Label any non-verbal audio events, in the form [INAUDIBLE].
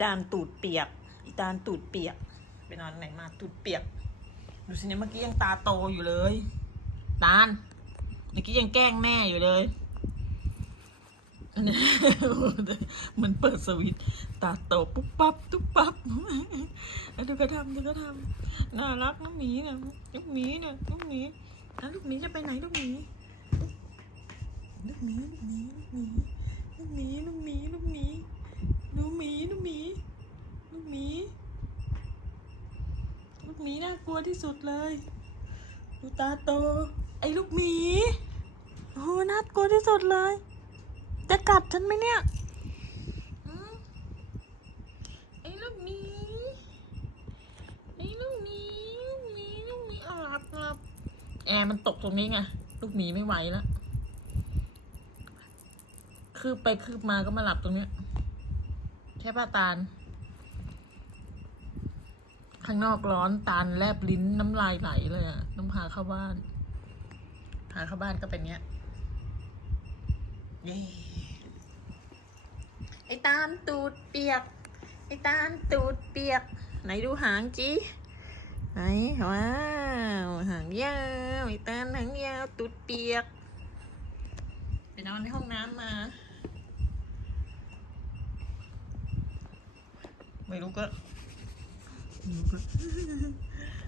ตาลตูดเปียกอีตาลตูดเปียก ไปนอนไหนมาตูดเปียก ดูสิเนี่ยเมื่อกี้ยังตาโตอยู่เลย ตาล เมื่อกี้ยังแกล้งแม่อยู่เลยอันนี้เหมือนเปิดสวิตตาโตปุ๊บปั๊บตุ๊บปั๊บแล้วดูกระทำดูกระทำน่ารักน้องหมีเนี่ยลูกหมีเนี่ยลูกหมีแล้วลูกหมีจะไปไหนลูกหมีลูกหมีลูกหมีลูกหมีลูกหมีลูกหมีลูกหมีลูกหมีลูกหมีลูก หมีน่ากลัวที่สุดเลย ดูตาโต ไอ้ลูกหมีโอ้โหน่ากลัวที่สุดเลย จะกัดฉันไหมเนี่ยไอ้ลูกหมีไอ้ลูกหมีหมีลูกหมีอาหลับหลับแอร์มันตกตรงนี้ไงลูกหมีไม่ไหวแล้วคืบไปคืบมาก็มาหลับตรงเนี้ยแค่ป้าตาล ข้างนอกร้อนตาลแลบลิ้นน้ำลายไหลเลยอะต้องพาเข้าบ้าน พาเข้าบ้านก็เป็นเนี้ย เย้ไอ้ตาลตูดเปียก ไอ้ตาลตูดเปียก ไหนดูหางจีไหนว้าวหางยาวไอ้ตาลหางยาวตูดเปียก ไปนอนในห้องน้ำมา ไม่รู้ก็ Okay. [LAUGHS]